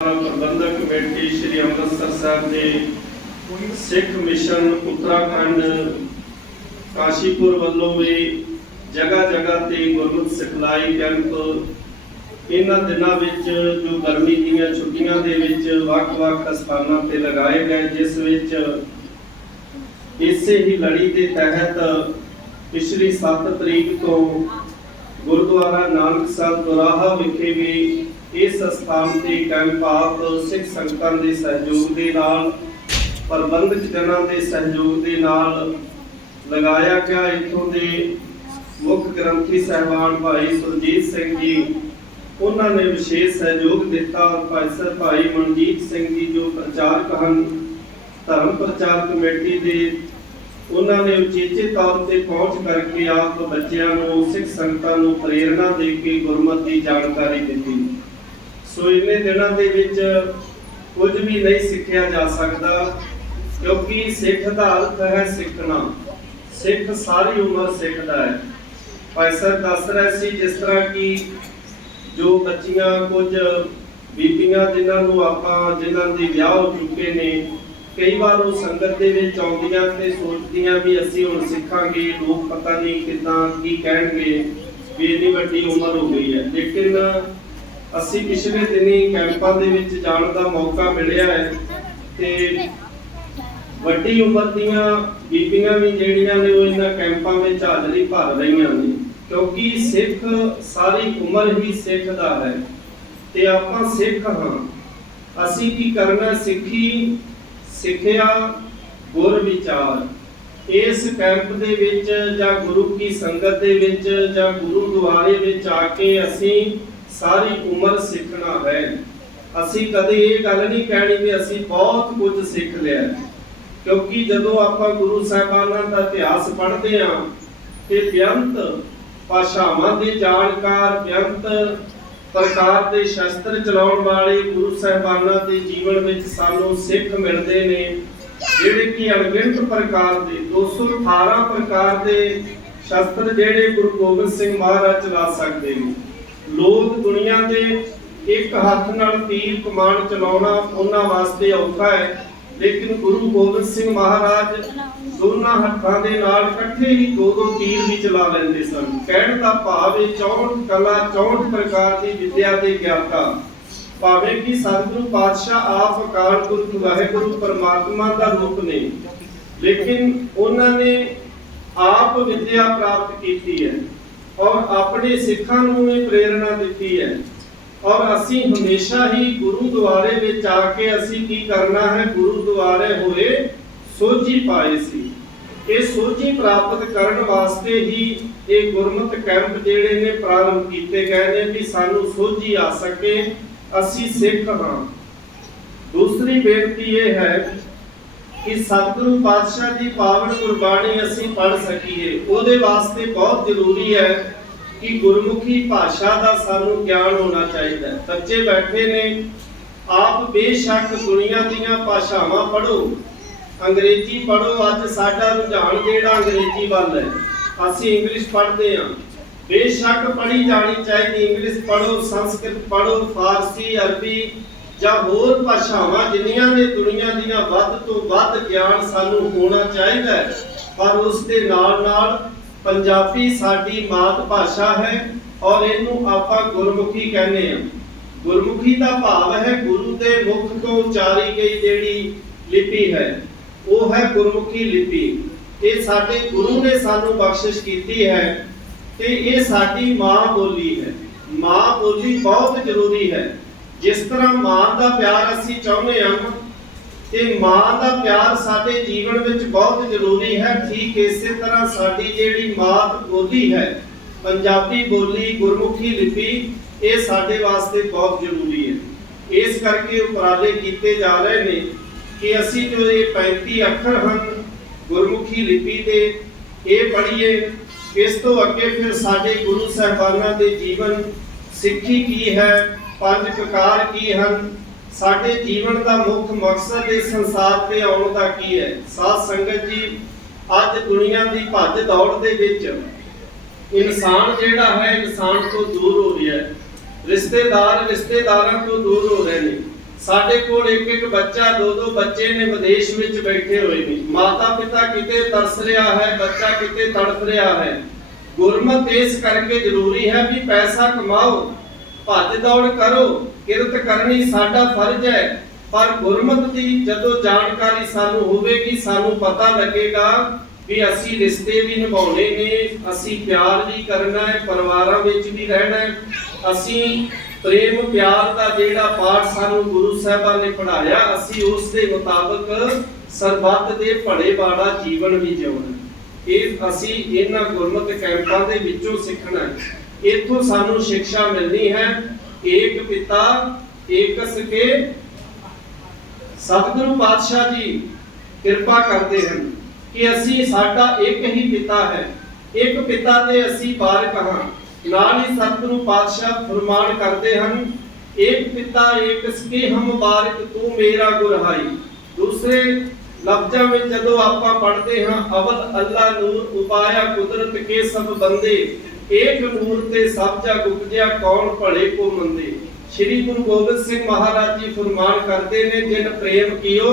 प्रबंधक कमेटी श्री अमृतसर साहब के सिख मिशन उत्तराखंड काशीपुर वालों में जगह जगह ते गुरमत सिखलाई कैंप इन्हां दिनां विच जो गर्मी दीयां छुट्टियां दे विच वख-वख स्थानां ते लगाए गए, जिस विच इसे ही लड़ी के तहत पिछली 7 तरीक तो गुरुद्वारा नानकसर दोराहा विखे भी इस स्थान से कैंप आप सिख संगतां दे सहयोग दे नाल प्रबंधक जनां दे सहयोग दे नाल लगाया गया। इत्थों दे मुख्य ग्रंथी साहबान भाई सुरजीत सिंह जी उन्होंने विशेष सहयोग दिता। भाई मनजीत सिंह जी जो प्रचारक हैं धर्म प्रचार कमेटी के, उन्होंने उचेचे तौर पर पहुँच करके आप बच्चों को सिख संगतां को प्रेरणा दे के गुरमत की जानकारी दी। सो इन्ने दिनों के विच कुछ भी नहीं सीखा जा सकता, क्योंकि सिख का अर्थ है सीखना। सिख सारी उम्र सीखता है। भाई सर दस रहे सी जिस तरह की जो बच्चियां कुछ बीबियां जिन्होंने आप जिन्हों के विआह हो चुके ने, कई बार वो संगत के विच आउंदियां ते सोचदियां भी असीं हुण सिखांगे, लोग पता नहीं किदां की कहणगे भी इन्नी वड्डी उम्र हो गई है। लेकिन असीं पिछले दिनी कैंपां दे विच जाण दा मौका मिलिया है ते वड्डी उम्र दीयां बीबियां भी जिहड़ियां ने वो इन्हां कैंपां विच हाज़री भर रहीआं ने, क्योंकि सिख सारी उम्र ही सिखदा है ते आपां सिख हां। असीं की करना सिੱਖੀ सिखिया गुर विचार। इस कैंप दे विच जां गुरु की संगत दे विच जां गुरुद्वारे विच आके असीं सारी उम्र सीखना है। असीं कदे ये गल नहीं कहनी कि असीं बहुत कुछ सीख लिया, क्योंकि जदों आपां गुरु साहिबानां दा इतिहास पढ़दे हां ते बेअंत भाषावां दे जाणकार, बेअंत प्रकार के शस्त्र चलाउण वाले गुरु साहिबानां दे जीवन विच सानूं सिख मिलदे ने, जिहड़े कि अणगिणत प्रकार दे 218 प्रकार के शस्त्र जिहड़े गुरु गोबिंद सिंह महाराज चला सकते हैं। लोग दुनिया के एक हाथ नाल तीर कमान चलाउणा उन्हां वास्ते औखा है, लेकिन गुरु गोबिंद सिंह महाराज दोनों हत्थां दे नाल इकट्ठे ही 2-2 तीर भी चला लेंदे सन। कहण दा भाव 64 कला 64 प्रकार की विद्या के ज्ञाता, भावें कि सतगुरु पातशाह आप अकाल पुरख वाहिगुरु परमात्मा का रूप ने, लेकिन उन्होंने आप विद्या प्राप्त की है और अपने सिखां नूं भी प्रेरणा दी है। और असी हमेशा ही गुरुद्वारे विच आके असी की करना है, गुरुद्वारे होए सोझी पाए सी। ये सोझी प्राप्त करने वास्ते ही ये गुरमत कैंप जिहड़े ने प्रारंभ किए गए ने कि सानू सोझी आ सके, असी सिख हां। दूसरी बेनती ये है कि सतगुरु पातशाह की पावन गुरबाणी असी पढ़ सकीए। उहदे वास्ते बहुत जरूरी है कि गुरमुखी भाषा का सानू ज्ञान होना चाहिए। बच्चे बैठे ने, आप बेशक दुनिया दीयां भाषावां पढ़ो, अंग्रेजी पढ़ो। अज साडा रुझान जिहड़ा अंग्रेजी वाल है, असीं इंग्लिश पढ़ते हैं। बेशक पढ़ी जानी चाहिए, इंग्लिश पढ़ो, संस्कृत पढ़ो, फारसी, अरबी जां होर भाषावां जिन्नियां ने दुनिया दीयां वध तो वध ज्ञान सानू होना चाहिए। पर उस दे नाल नाल पंजाबी साडी मात भाषा है और इनू आपां गुरमुखी कहने हैं। गुरमुखी का भाव है गुरु के मुख तो उचारी गई जिहड़ी लिपि है, वो है गुरमुखी लिपि। ये साडे गुरु ने सानू बख्शिश की है ते ये साडी मां बोली है। मां बोली बहुत जरूरी है। जिस तरह मां का प्यार असी चाहुंदे हां ते मां का प्यार साडे जीवन विच बहुत जरूरी है, ठीक इसे तरह साडी जिहड़ी मात बोली है पंजाबी बोली गुरमुखी लिपि, ये साडे वास्ते बहुत जरूरी है। इस करके उपराले कीते जा रहे ने कि असी जो ये 35 अखर हैं गुरमुखी लिपि दे, ये पढ़िए। इस तो अगे फिर साडे गुरु साहिबानां दे जीवन सिक्खी की है, 5 प्रकार की हैं, साडे जीवन का मुख्य मकसद इस संसार पे आउण दा की है। साध संगत जी, अज दुनिया की भज दौड़ दे विच इंसान जिहड़ा है इंसान तो दूर हो रहा है, रिश्तेदार रिश्तेदारां तो दूर हो रहे हैं। ਸਾਡੇ ਕੋਲ ਇੱਕ ਇੱਕ ਬੱਚਾ, ਦੋ ਦੋ ਬੱਚੇ ਨੇ ਵਿਦੇਸ਼ ਵਿੱਚ ਬੈਠੇ ਹੋਏ ਨੇ। ਮਾਤਾ ਪਿਤਾ ਕਿਤੇ ਤਰਸ ਰਿਹਾ ਹੈ, ਬੱਚਾ ਕਿਤੇ ਤੜਫ ਰਿਹਾ ਹੈ। ਗੁਰਮਤ ਇਸ ਕਰਕੇ ਜ਼ਰੂਰੀ ਹੈ ਵੀ ਪੈਸਾ ਕਮਾਓ, ਭੱਜ ਦੌੜ ਕਰੋ, ਕਿਰਤ ਕਰਨੀ ਸਾਡਾ ਫਰਜ਼ ਹੈ। ਪਰ ਗੁਰਮਤ ਦੀ ਜਦੋਂ ਜਾਣਕਾਰੀ ਸਾਨੂੰ ਹੋਵੇਗੀ, ਸਾਨੂੰ ਪਤਾ ਲੱਗੇਗਾ ਵੀ ਅਸੀਂ ਰਿਸ਼ਤੇ ਵੀ ਨਿਭਾਉਣੇ ਨੇ, ਅਸੀਂ ਪਿਆਰ ਵੀ ਕਰਨਾ ਹੈ, ਪਰਿਵਾਰਾਂ ਵਿੱਚ ਵੀ ਰਹਿਣਾ ਹੈ। ਅਸੀਂ ਪ੍ਰੇਮ ਪਿਆਰ ਦਾ ਜਿਹੜਾ ਪਾਠ ਸਾਨੂੰ ਗੁਰੂ ਸਾਹਿਬਾਨ ਨੇ ਪੜ੍ਹਾਇਆ, ਅਸੀਂ ਉਸ ਦੇ ਮੁਤਾਬਕ ਸਰਬੱਤ ਦੇ ਭਲੇ ਵਾਲਾ ਜੀਵਨ ਵੀ ਜਿਉਣਾ। ਇਹ ਅਸੀਂ ਇਹਨਾਂ ਗੁਰਮਤਿ ਕੈਂਪਾਂ ਦੇ ਵਿੱਚੋਂ ਸਿੱਖਣਾ ਹੈ। ਇੱਥੋਂ ਸਾਨੂੰ ਸਿੱਖਿਆ ਮਿਲਣੀ ਹੈ, ਏਕ ਪਿਤਾ ਏਕ ਸਕੇ। ਸਤਿਗੁਰੂ ਪਾਤਸ਼ਾਹ ਜੀ ਕਿਰਪਾ ਕਰਦੇ ਹਨ ਕਿ ਅਸੀਂ ਸਾਡਾ ਇੱਕ ਹੀ ਪਿਤਾ ਹੈ, ਇੱਕ ਪਿਤਾ ਦੇ ਅਸੀਂ ਬਾਲਕ ਹਾਂ। ਨਾਲ ਹੀ ਸਤਿਗੁਰੂ ਪਾਤਸ਼ਾਹ ਫਰਮਾਨ ਕਰਦੇ ਹਨ, ਏਕ ਪਿਤਾ ਏਕ ਸਕੇ ਹਮ ਬਾਲਕ ਤੂੰ ਮੇਰਾ ਗੁਰਹਾਈ। ਦੂਸਰੇ ਲਫ਼ਜ਼ਾਂ ਵਿੱਚ ਜਦੋਂ ਆਪਾਂ ਪੜ੍ਹਦੇ ਹਾਂ, ਅਵਲ ਅੱਲਾ ਨੂਰ ਉਪਾਇਆ ਕੁਦਰਤ ਕੇ ਸਭ ਬੰਦੇ, ਏਕ ਨੂਰ ਤੇ ਸਭ ਜਗ ਉਪਜਿਆ ਕੌਣ ਭਲੇ ਕੋ ਮੰਦੇ। ਸ਼੍ਰੀ ਗੁਰੂ ਗੋਬਿੰਦ ਸਿੰਘ ਮਹਾਰਾਜ ਜੀ ਫਰਮਾਨ ਕਰਦੇ ਨੇ, ਜਿਨ ਪ੍ਰੇਮ ਕੀਓ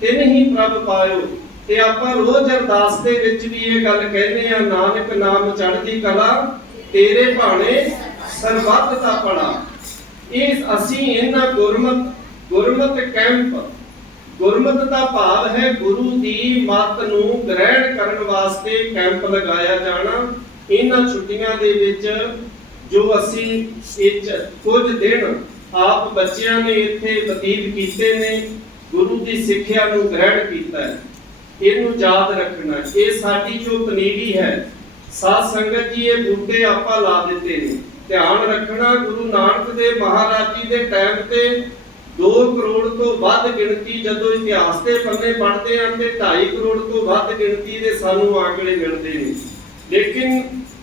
ਤਿਨ ਹੀ ਪ੍ਰਭ ਪਾਇਓ। ਤੇ ਆਪਾਂ ਰੋਜ਼ ਅਰਦਾਸ ਦੇ ਵਿੱਚ ਵੀ ਇਹ ਗੱਲ ਕਹਿੰਦੇ ਆ, ਨਾਨਕ ਨਾਮ ਚੜ੍ਹਦੀ ਕਲਾ ਤੇਰੇ ਭਾਣੇ ਸਰਬੱਤ ਦਾ ਭਲਾ। ਇਹ ਅਸੀਂ ਇਹਨਾਂ ਗੁਰਮਤ ਕੈਂਪ, ਗੁਰਮਤ ਦਾ ਭਾਵ ਹੈ ਗੁਰੂ ਦੀ ਮੱਤ ਨੂੰ ਗ੍ਰਹਿਣ ਕਰਨ ਵਾਸਤੇ ਕੈਂਪ ਲਗਾਇਆ ਜਾਣਾ। ਇਹਨਾਂ ਛੁੱਟੀਆਂ ਦੇ ਵਿੱਚ ਜੋ ਅਸੀਂ ਕੁਝ ਦਿਨ ਆਪ ਬੱਚਿਆਂ ਨੇ ਇੱਥੇ ਬਤੀਤ ਕੀਤੇ ਨੇ, ਗੁਰੂ ਦੀ ਸਿੱਖਿਆ ਨੂੰ ਗ੍ਰਹਿਣ ਕੀਤਾ ਹੈ, ਇਹਨੂੰ ਯਾਦ ਰੱਖਣਾ। ਇਹ ਸਾਡੀ ਜੋ ਪਨੀਰੀ ਹੈ, ਸਾਧ ਸੰਗਤ ਜੀ, ਇਹ ਬੂਟੇ ਆਪਾਂ ਲਾ ਦਿੱਤੇ ਨੇ। ਧਿਆਨ ਰੱਖਣਾ, ਗੁਰੂ ਨਾਨਕ ਦੇਵ ਮਹਾਰਾਜ ਜੀ ਦੇ ਟਾਈਮ ਤੇ 2 ਕਰੋੜ ਤੋਂ ਵੱਧ ਗਿਣਤੀ, ਜਦੋਂ ਇਤਿਹਾਸ ਦੇ ਪੰਨੇ ਪੜ੍ਹਦੇ ਹਾਂ ਤੇ 2.5 ਕਰੋੜ ਤੋਂ ਵੱਧ ਗਿਣਤੀ ਦੇ ਸਾਨੂੰ ਆંકੜੇ ਮਿਲਦੇ ਨੇ। ਲੇਕਿਨ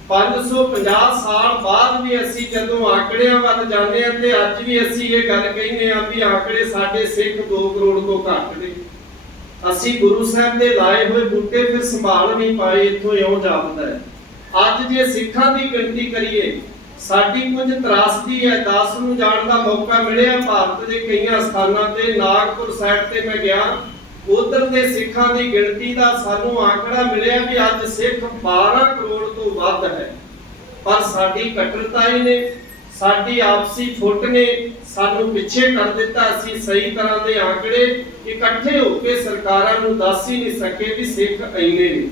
550 ਸਾਲ ਬਾਅਦ ਵੀ ਅਸੀਂ ਜਦੋਂ ਆંકੜਿਆਂ ਵੱਲ ਜਾਂਦੇ ਹਾਂ ਤੇ ਅੱਜ ਵੀ ਅਸੀਂ ਇਹ ਗੱਲ ਕਹਿੰਦੇ ਹਾਂ ਵੀ ਆંકੜੇ ਸਾਡੇ ਸਿੱਖ 2 ਕਰੋੜ ਤੋਂ ਘੱਟ ਨੇ। ਅਸੀਂ ਗੁਰੂ ਸਾਹਿਬ ਦੇ ਲਾਏ ਹੋਏ ਬੂਟੇ ਫਿਰ ਸੰਭਾਲ ਨਹੀਂ ਪਾਏ, ਇੱਥੋਂ ਇਉਂ ਜਾਪਦਾ ਹੈ। ਅੱਜ ਜੇ ਸਿੱਖਾਂ ਦੀ ਗਿਣਤੀ ਕਰੀਏ, ਸਾਡੀ ਕੁਝ ਤਰਾਸਦੀ ਹੈ। 10 ਨੂੰ ਜਾਣ ਦਾ ਮੌਕਾ ਮਿਲਿਆ ਭਾਰਤ ਦੇ ਕਈਆਂ ਸਥਾਨਾਂ ਤੇ, ਨਾਗਪੁਰ ਸਾਈਡ ਤੇ ਮੈਂ ਗਿਆ, ਉਧਰ ਦੇ ਸਿੱਖਾਂ ਦੀ ਗਿਣਤੀ ਦਾ ਸਾਨੂੰ ਆંકੜਾ ਮਿਲਿਆ ਵੀ ਅੱਜ ਸਿੱਖ 12 ਕਰੋੜ ਤੋਂ ਵੱਧ ਹੈ। ਪਰ ਸਾਡੀ ਕੱਟੜਤਾਈ ਨੇ, ਸਾਡੀ ਆਪਸੀ ਫੁੱਟ ਨੇ ਸਾਨੂੰ ਪਿੱਛੇ ਕਰ ਦਿੱਤਾ। ਅਸੀਂ ਸਹੀ ਤਰ੍ਹਾਂ ਦੇ ਆંકੜੇ ਇਕੱਠੇ ਹੋ ਕੇ ਸਰਕਾਰਾਂ ਨੂੰ ਦੱਸ ਹੀ ਨਹੀਂ ਸਕੇ ਵੀ ਸਿੱਖ ਇੰਨੇ ਨੇ।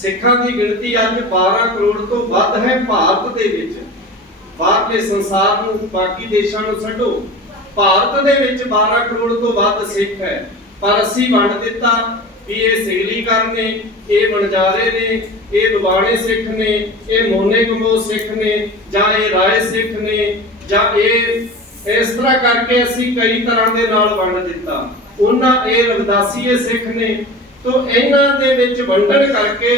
ਸਿੱਖਾਂ ਦੀ ਗਿਣਤੀ ਅੱਜ 12 ਕਰੋੜ ਤੋਂ ਵੱਧ ਹੈ ਭਾਰਤ ਦੇ ਵਿੱਚ। ਬਾਹਰਲੇ ਸੰਸਾਰ ਨੂੰ, ਬਾਕੀ ਦੇਸ਼ਾਂ ਨੂੰ ਛੱਡੋ, ਭਾਰਤ ਦੇ ਵਿੱਚ 12 ਕਰੋੜ ਤੋਂ ਵੱਧ ਸਿੱਖ ਹੈ। ਪਰ ਅਸੀਂ ਵੰਡ ਦਿੱਤਾ ਵੀ ਇਹ ਸਿਗਲੀਕਰਨ ਨੇ, ਇਹ ਵਣਜਾਰੇ ਨੇ, ਇਹ ਲੁਬਾਣੇ ਸਿੱਖ ਨੇ, ਇਹ ਮੋਨੇ ਗਮੋ ਸਿੱਖ ਨੇ, ਜਾਂ ਇਹ ਰਾਏ ਸਿੱਖ ਨੇ, ਜਾਂ ਇਹ ਇਸ ਤਰ੍ਹਾਂ ਕਰਕੇ ਅਸੀਂ ਕਈ ਤਰ੍ਹਾਂ ਦੇ ਨਾਲ ਵੰਡ ਦਿੱਤਾ। ਉਹਨਾਂ ਇਹ ਰਵਿਦਾਸੀਏ ਸਿੱਖ ਨੇ। ਤੋਂ ਇਹਨਾਂ ਦੇ ਵਿੱਚ ਵੰਡਣ ਕਰਕੇ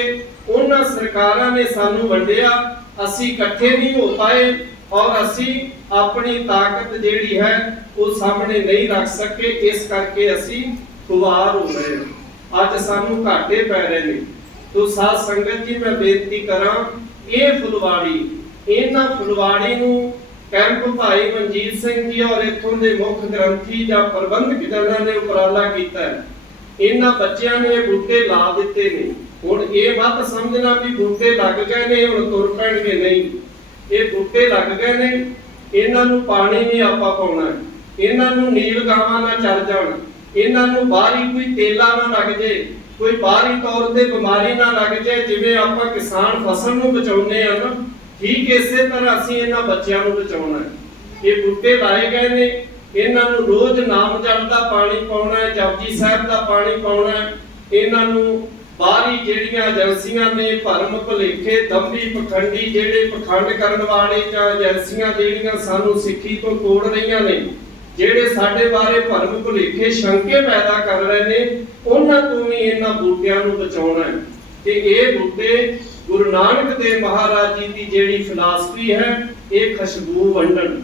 ਉਹਨਾਂ ਸਰਕਾਰਾਂ ਨੇ ਸਾਨੂੰ ਵੰਡਿਆ, ਅਸੀਂ ਇਕੱਠੇ ਨਹੀਂ ਹੋ ਪਾਏ ਔਰ ਅਸੀਂ ਆਪਣੀ ਤਾਕਤ ਜਿਹੜੀ ਹੈ ਉਹ ਸਾਹਮਣੇ ਨਹੀਂ ਰੱਖ ਸਕੇ। ਇਸ ਕਰਕੇ ਅਸੀਂ ਖੁਆਰ ਹੋ ਗਏ, ਅੱਜ ਸਾਨੂੰ ਘਾਟੇ ਪੈ ਰਹੇ ਨੇ। ਤੋ ਸਾਧ ਸੰਗਤ ਜੀ, ਮੈਂ ਬੇਨਤੀ ਕਰਾਂ, ਇਹ ਫੁਲਵਾੜੀ, ਇਹਨਾਂ ਫੁਲਵਾੜੀ ਨੂੰ ਕੈਂਪ ਭਾਈ ਮਨਜੀਤ ਸਿੰਘ ਜੀ ਔਰ ਇੱਥੋਂ ਦੇ ਮੁੱਖ ਗ੍ਰੰਥੀ ਜਾਂ ਪ੍ਰਬੰਧਕ ਜਨਾਂ ਨੇ ਉਪਰਾਲਾ ਕੀਤਾ ਹੈ। ਇਹਨਾਂ ਬੱਚਿਆਂ ਨੇ ਇਹ ਬੂਟੇ ਲਾ ਦਿੱਤੇ ਨੇ। ਹੁਣ ਇਹ ਮਤ ਸਮਝਣਾ ਵੀ ਬੂਟੇ ਲੱਗ ਗਏ ਨੇ ਹੁਣ ਤੁਰ ਪੈਣਗੇ, ਨਹੀਂ। ਇਹ ਬੂਟੇ ਲੱਗ ਗਏ ਨੇ, ਇਹਨਾਂ ਨੂੰ ਪਾਣੀ ਨਹੀਂ ਆਪਾਂ ਪਾਉਣਾ, ਇਹਨਾਂ ਨੂੰ ਨੀਲ ਗਾਵਾਂ ਨਾ ਚਰ ਜਾਣ, ਇਹਨਾਂ ਨੂੰ ਬਾਹਰੀ ਕੋਈ ਤੇਲਾ ਨਾ ਲੱਗ ਜੇ, ਕੋਈ ਬਾਹਰੀ ਤੌਰ ਤੇ ਬਿਮਾਰੀ ਨਾ ਲੱਗ ਜਾਏ। ਜਿਵੇਂ ਆਪਾਂ ਕਿਸਾਨ ਫਸਲ ਨੂੰ ਬਚਾਉਂਦੇ ਆ ਨਾ, ਠੀਕ ਇਸੇ ਤਰ੍ਹਾਂ ਅਸੀਂ ਇਹਨਾਂ ਬੱਚਿਆਂ ਨੂੰ ਬਚਾਉਣਾ ਹੈ। ਇਹ ਬੂਟੇ ਲਾਏ ਗਏ ਨੇ, ਇਹਨਾਂ ਨੂੰ ਰੋਜ਼ ਨਾਮ ਜਪ ਦਾ ਪਾਣੀ ਪਾਉਣਾ ਹੈ, ਜਪਜੀ ਸਾਹਿਬ ਦਾ ਪਾਣੀ ਪਾਉਣਾ ਹੈ। ਇਹਨਾਂ ਨੂੰ ਬਾਹਰੀ ਜਿਹੜੀਆਂ ਏਜੰਸੀਆਂ ਨੇ, ਭਰਮ ਭੁਲੇਖੇ, ਦੰਭੀ ਪਖੰਡੀ, ਜਿਹੜੇ ਪਖੰਡ ਕਰਨ ਵਾਲੇ ਜਾਂ ਏਜੰਸੀਆਂ ਜਿਹੜੀਆਂ ਸਾਨੂੰ ਸਿੱਖੀ ਤੋਂ ਤੋੜ ਰਹੀਆਂ ਨੇ, ਜਿਹੜੇ ਸਾਡੇ ਬਾਰੇ ਭਰਮ ਭੁਲੇਖੇ ਸ਼ੰਕੇ ਪੈਦਾ ਕਰ ਰਹੇ ਨੇ, ਉਹਨਾਂ ਤੋਂ ਵੀ ਇਹਨਾਂ ਬੂਟਿਆਂ ਨੂੰ ਬਚਾਉਣਾ ਹੈ। ਤੇ ਇਹ ਬੂਟੇ ਗੁਰੂ ਨਾਨਕ ਦੇਵ ਮਹਾਰਾਜ ਜੀ ਦੀ ਜਿਹੜੀ ਫਿਲਾਸਫੀ ਹੈ, ਇਹ ਖੁਸ਼ਬੂ ਵੰਡਣ,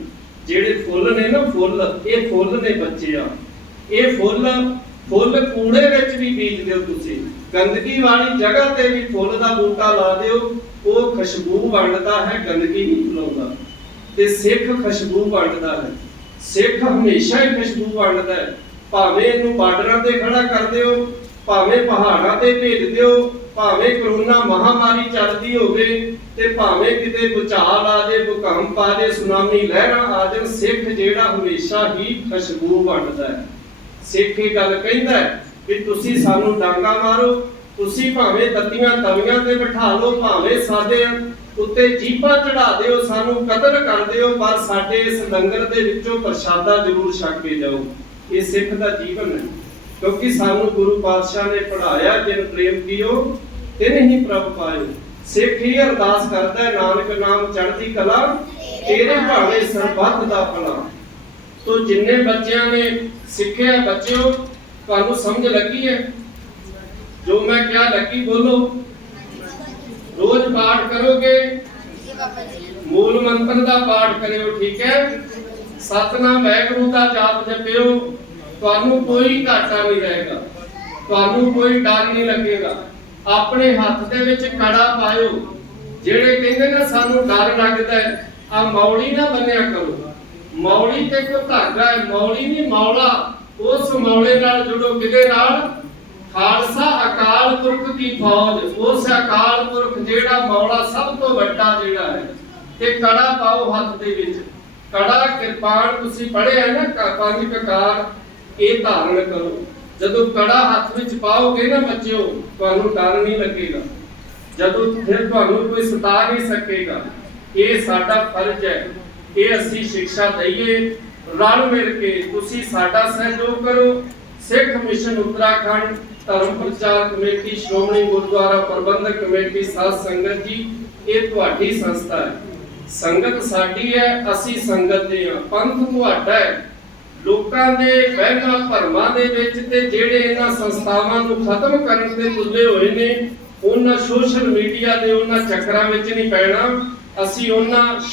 ਜਿਹੜੇ ਫੁੱਲ ਨੇ ਨਾ, ਫੁੱਲ, ਇਹ ਫੁੱਲ ਨੇ ਬੱਚਿਆ, ਇਹ ਫੁੱਲ ਕੂੜੇ ਵਿੱਚ ਵੀ ਬੀਜ ਦਿਓ ਤੁਸੀਂ, ਗੰਦਗੀ ਵਾਲੀ ਜਗ੍ਹਾ ਤੇ ਵੀ ਫੁੱਲ ਦਾ ਬੂਟਾ ਲਾ ਦਿਓ, ਉਹ ਖੁਸ਼ਬੂ ਵੰਡਦਾ ਹੈ, ਗੰਦਗੀ ਨਹੀਂ ਫੈਲਾਉਂਦਾ। ਤੇ ਸਿੱਖ ਖੁਸ਼ਬੂ ਵੰਡਦਾ ਹੈ। ਸਿੱਖ ਹਮੇਸ਼ਾ ਹੀ ਖੁਸ਼ਬੂ ਵੰਡਦਾ ਹੈ। ਭਾਵੇਂ ਇਹਨੂੰ ਬਾਰਡਰਾਂ ਤੇ ਖੜਾ ਕਰ ਦਿਓ, ਭਾਵੇਂ ਪਹਾੜਾਂ ਤੇ ਭੇਜ ਦਿਓ, ਭਾਵੇਂ ਕਰੋਨਾ ਮਹਾਮਾਰੀ ਚੱਲਦੀ ਹੋਵੇ ਤੇ ਭਾਵੇਂ ਕਿਤੇ ਭੂਚਾਲ ਆ ਜਾਏ, ਭੂਕੰਪ ਆ ਜਾਏ, ਸੁਨਾਮੀ ਲਹਿਰਾਂ ਆ ਜਾਣ, ਸਿੱਖ ਜਿਹੜਾ ਹਮੇਸ਼ਾ ਹੀ ਖੁਸ਼ਬੂ ਵੰਡਦਾ ਹੈ। ਸਿੱਖ ਇਹ ਗੱਲ ਕਹਿੰਦਾ ਹੈ ਕਿ ਤੁਸੀਂ ਸਾਨੂੰ ਡਾਂਗਾ ਮਾਰੋ, ਤੁਸੀਂ ਭਾਵੇਂ ਤੱਤੀਆਂ ਤਵੀਆਂ ਤੇ ਬਿਠਾ ਲਓ, ਭਾਵੇਂ ਸਾਡੇ ਉੱਤੇ ਜੀਭਾਂ ਚੜਾ ਦਿਓ, ਸਾਨੂੰ ਕਤਲ ਕਰ ਦਿਓ, ਪਰ ਸਾਡੇ ਇਸ ਲੰਗਰ ਦੇ ਵਿੱਚੋਂ ਪ੍ਰਸ਼ਾਦਾ ਜ਼ਰੂਰ ਛਕ ਕੇ ਜਾਓ। ਇਹ ਸਿੱਖ ਦਾ ਜੀਵਨ ਹੈ, ਕਿਉਂਕਿ ਸਾਨੂੰ ਗੁਰੂ ਪਾਤਸ਼ਾਹ ਨੇ ਪੜ੍ਹਾਇਆ, ਜਿਨ ਪ੍ਰੇਮ ਕੀਓ ਤਿਨ ਹੀ ਪ੍ਰਭ ਪਾਇਓ। ਸਿੱਖ ਹੀ ਅਰਦਾਸ ਕਰਦਾ ਹੈ, ਨਾਨਕ ਨਾਮ ਚੜ੍ਹਦੀ ਕਲਾ ਤੇਰੇ ਭਾਣੇ ਸਰਬੱਤ ਦਾ ਭਲਾ। ਤੋ ਜਿੰਨੇ ਬੱਚਿਆਂ ਨੇ ਸਿੱਖਿਆ, ਬੱਚਿਓ ਤੁਹਾਨੂੰ ਸਮਝ ਲੱਗੀ ਹੈ ਜੋ ਮੈਂ ਕਿਹਾ? ਲੱਗੀ? ਬੋਲੋ। ਰੋਜ਼ ਪਾਠ ਕਰੋਗੇ, ਮੂਲ ਮੰਤਰ ਦਾ ਪਾਠ ਕਰਿਓ, ਠੀਕ ਹੈ? ਸਤਨਾਮ ਵਾਹਿਗੁਰੂ ਦਾ ਜਾਪ ਜਪਿਓ, ਤੁਹਾਨੂੰ ਕੋਈ ਘਾਟਾ ਨਹੀਂ ਰਹੇਗਾ, ਤੁਹਾਨੂੰ ਕੋਈ ਡਰ ਨਹੀਂ ਲੱਗੇਗਾ। ਆਪਣੇ ਹੱਥ ਦੇ ਵਿੱਚ ਕੜਾ ਪਾਇਓ। ਜਿਹੜੇ ਕਹਿੰਦੇ ਨਾ ਸਾਨੂੰ ਡਰ ਲੱਗਦਾ ਹੈ, ਆ ਮੌਲੀ ਨਾ ਬੰਨਿਆ ਕਰੋ। ਮੌਲੀ ਤੇ ਕੋਈ ਧਾਗਾ ਹੈ, ਮੌਲੀ ਨਹੀਂ ਮੌਲਾ। ਉਸ ਮੌਲੇ ਨਾਲ ਜੁੜੋ, ਕਿਹਦੇ ਨਾਲ? ਖਾਲਸਾ ਅਕਾਲ ਪੁਰਖ ਦੀ ਫੌਜ। ਉਸ ਅਕਾਲ ਪੁਰਖ ਜਿਹੜਾ ਮੌਲਾ ਸਭ ਤੋਂ ਵੱਡਾ ਜਿਹੜਾ ਹੈ। ਤੇ ਕੜਾ ਪਾਓ ਹੱਥ ਦੇ ਵਿੱਚ। ਕੜਾ ਕਿਰਪਾਨ ਤੁਸੀਂ ਪੜ੍ਹਿਆ ਨਾ, ਪੰਜ ਕਕਾਰ, ਇਹ ਧਾਰਨ ਕਰੋ। ਜਦੋਂ ਕੜਾ ਹੱਥ ਵਿੱਚ ਪਾਓਗੇ ਨਾ ਬੱਚਿਓ, ਤੁਹਾਨੂੰ ਡਰ ਨਹੀਂ ਲੱਗੇਗਾ, ਜਦੋਂ ਫਿਰ ਤੁਹਾਨੂੰ ਕੋਈ ਸਤਾ ਨਹੀਂ ਸਕੇਗਾ। ਇਹ ਸਾਡਾ ਫਰਜ਼ ਹੈ, ਇਹ ਅਸੀਂ ਸਿੱਖਿਆ ਦਈਏ ਰਲ ਮਿਲ ਕੇ। ਤੁਸੀਂ ਸਾਡਾ ਸਹਿਯੋਗ ਕਰੋ। ਸਿੱਖ ਮਿਸ਼ਨ ਉੱਤਰਾਖੰਡ ਧਰਮ ਪ੍ਰਚਾਰ ਕਮੇਟੀ, ਸ਼੍ਰੋਮਣੀ ਗੁਰਦੁਆਰਾ ਪ੍ਰਬੰਧਕ ਕਮੇਟੀ, ਸਾਧ ਸੰਗਤ ਜੀ, ਇਹ ਤੁਹਾਡੀ ਸੰਸਥਾ ਹੈ। ਸੰਗਤ ਸਾਡੀ ਹੈ, ਅਸੀਂ ਸੰਗਤ ਦੇ ਹਾਂ। ਪੰਥ ਤੁਹਾਡਾ ਹੈ। ਲੋਕਾਂ ਦੇ ਵਹਿਮਾਂ ਭਰਮਾਂ ਦੇ ਵਿੱਚ ਤੇ ਜਿਹੜੇ ਇਹਨਾਂ ਸੰਸਥਾਵਾਂ ਨੂੰ ਖਤਮ ਕਰਨ ਤੇ ਤੁਲੇ ਹੋਏ ਨੇ, ਉਹਨਾਂ ਸੋਸ਼ਲ ਮੀਡੀਆ ਦੇ ਉਹਨਾਂ ਚੱਕਰਾਂ ਵਿੱਚ ਨਹੀਂ ਪੈਣਾ। ਅਸੀਂ ਉਹਨਾਂ